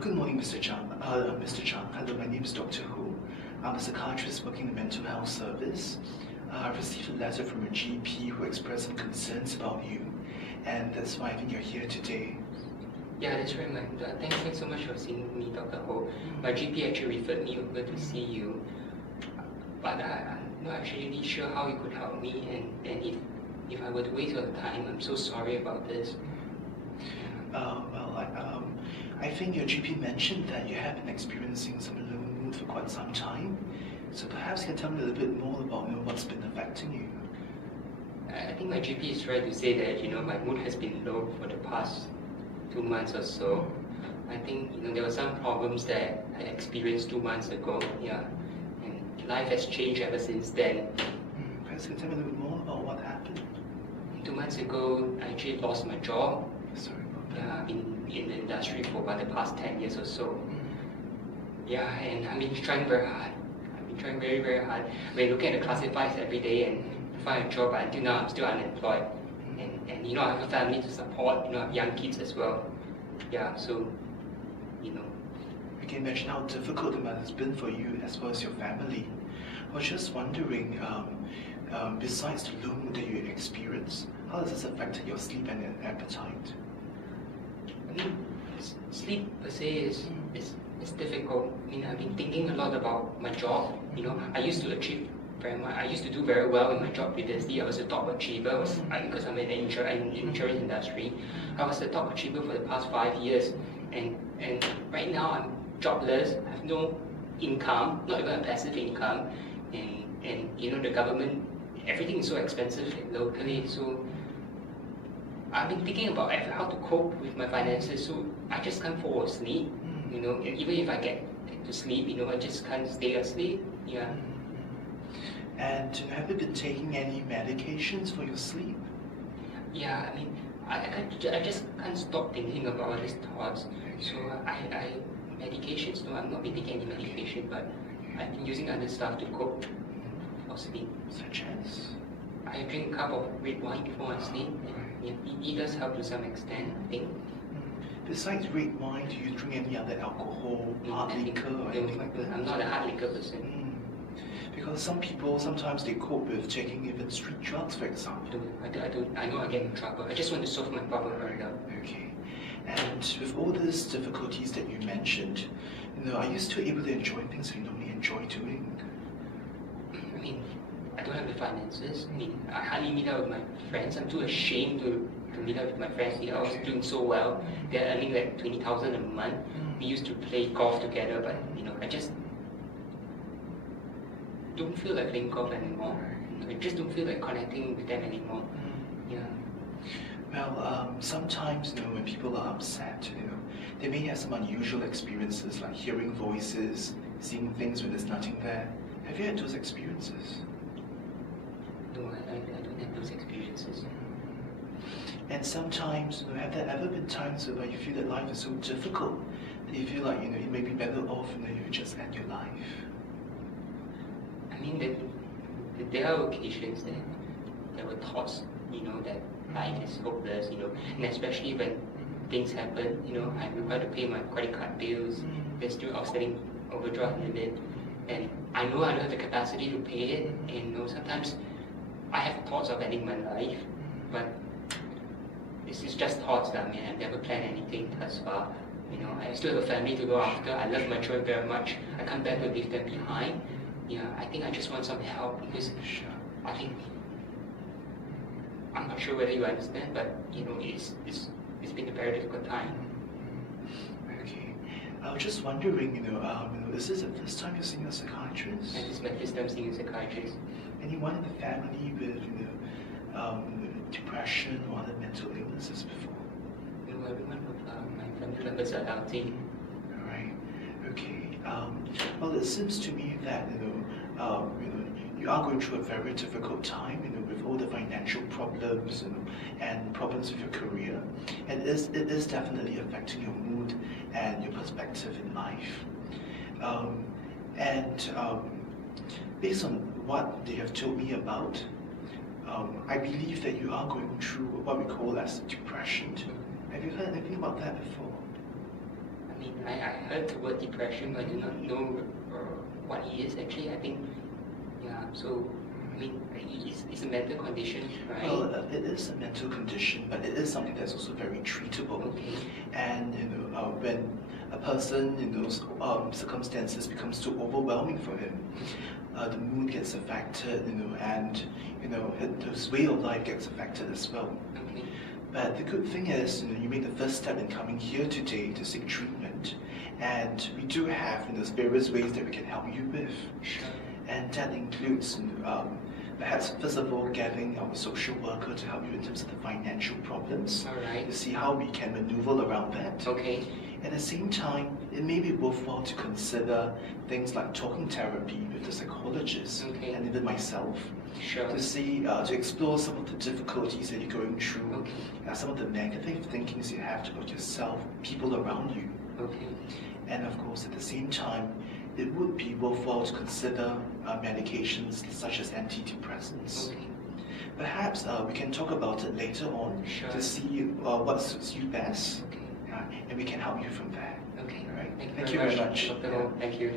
Good morning, Mr. Chang. Mr. Chang, hello, my name is Dr. Hu. I'm a psychiatrist working in the mental health service. I received a letter from a GP who expressed some concerns about you, and that's why I think you're here today. Yeah, that's right, man. Thanks so much for seeing me, Dr. Ho. My GP actually referred me over to see you, but I'm not actually really sure how you could help me, and if I were to waste your time, I'm so sorry about this. I think your GP mentioned that you have been experiencing some low mood for quite some time. So perhaps you can tell me a little bit more about what's been affecting you. I think my GP is trying to say that my mood has been low for the past 2 months or so. I think there were some problems that I experienced 2 months ago. Yeah, and life has changed ever since then. Perhaps you can tell me a little bit more about what happened. 2 months ago, I actually lost my job. Sorry about that. Yeah, I've been in the industry for about the past 10 years or so. Yeah, and I've been trying very hard. I've been trying very, very hard. We're looking at the classifieds every day and find a job, but until now I'm still unemployed. And I have a family to support, I have young kids as well. Yeah, so, You can imagine how difficult it has been for you as well as your family. I was just wondering, besides the low mood that you experience, how has this affected your sleep and appetite? I mean, sleep per se is difficult. I mean, I've been thinking a lot about my job. I used to achieve very much. I used to do very well in my job previously. I was a top achiever because I'm in the insurance industry. I was a top achiever for the past 5 years, and right now I'm jobless. I have no income, not even a passive income, and the government, everything is so expensive locally. So I've been thinking about how to cope with my finances, so I just can't fall asleep. Even if I get to sleep, I just can't stay asleep. Yeah. And have you been taking any medications for your sleep? Yeah, I mean, I just can't stop thinking about all these thoughts. So medications, no, I'm not been taking any medication, but I've been using other stuff to cope for sleep. Such as? I drink a cup of red wine before I sleep. It does help to some extent, I think. Besides red wine, do you drink any other alcohol, hard liquor, or anything like that? I'm not a hard liquor person. Because some people, sometimes they cope with taking even street drugs, for example. I know I get in trouble. I just want to solve my problem right now. Okay. And with all these difficulties that you mentioned, are you still able to enjoy things that you normally enjoy doing? I mean, I don't have the finances. I mean, I hardly meet up with my friends. I'm too ashamed to meet up with my friends. I was doing so well. They're earning like 20,000 a month. We used to play golf together, but I just don't feel like playing golf anymore. I just don't feel like connecting with them anymore. Yeah. Well, sometimes, when people are upset, they may have some unusual experiences like hearing voices, seeing things when there's nothing there. Have you had those experiences? No, I don't have those experiences. And sometimes, have there ever been times where you feel that life is so difficult that you feel like, you may be better off if you just end your life? I mean, there are occasions that there were thoughts, that life is hopeless, and especially when things happen, I'm required to pay my credit card bills, there's still outstanding overdraft limit, and I know I don't have the capacity to pay it, and sometimes I have thoughts of ending my life, but this is just thoughts. I mean, I've never planned anything thus far. I still have a family to go after. I love my children very much. I can't bear to leave them behind. I think I just want some help because I think I'm not sure whether you understand, but it's been a very difficult time. Okay, I was just wondering, is this the first time you're seeing a psychiatrist? And this is my first time seeing a psychiatrist. Anyone in the family with depression or other mental illnesses before? No, everyone of my family members are healthy. All right. Okay. Well, it seems to me that you are going through a very difficult time, with all the financial problems, and problems with your career, and it is definitely affecting your mood and your perspective in life. Based on what they have told me about, I believe that you are going through what we call as depression. Have you heard anything about that before? I mean, I heard the word depression, but I do not know what it is actually. I think, yeah, so, I mean, it's a mental condition, right? Well, it is a mental condition, but it is something that's also very treatable. Okay. And when a person in those circumstances becomes too overwhelming for him, the mood gets affected, and his way of life gets affected as well. Okay. But the good thing is, you made the first step in coming here today to seek treatment, and we do have various ways that we can help you with. Sure. And that includes perhaps first of all getting our social worker to help you in terms of the financial problems. All right. To see how we can maneuver around that. Okay. At the same time, it may be worthwhile to consider things like talking therapy with the psychologist Okay. and even myself Sure. to see, to explore some of the difficulties that you're going through, Okay. some of the negative thinkings you have about yourself, people around you. Okay. And of course, at the same time, it would be worthwhile to consider medications such as antidepressants. Okay. Perhaps we can talk about it later on Sure. to see what suits you best, Okay. and we can help you from there. Okay. All right. Thank you very much, much. Dr. Yeah. Ho. Thank you.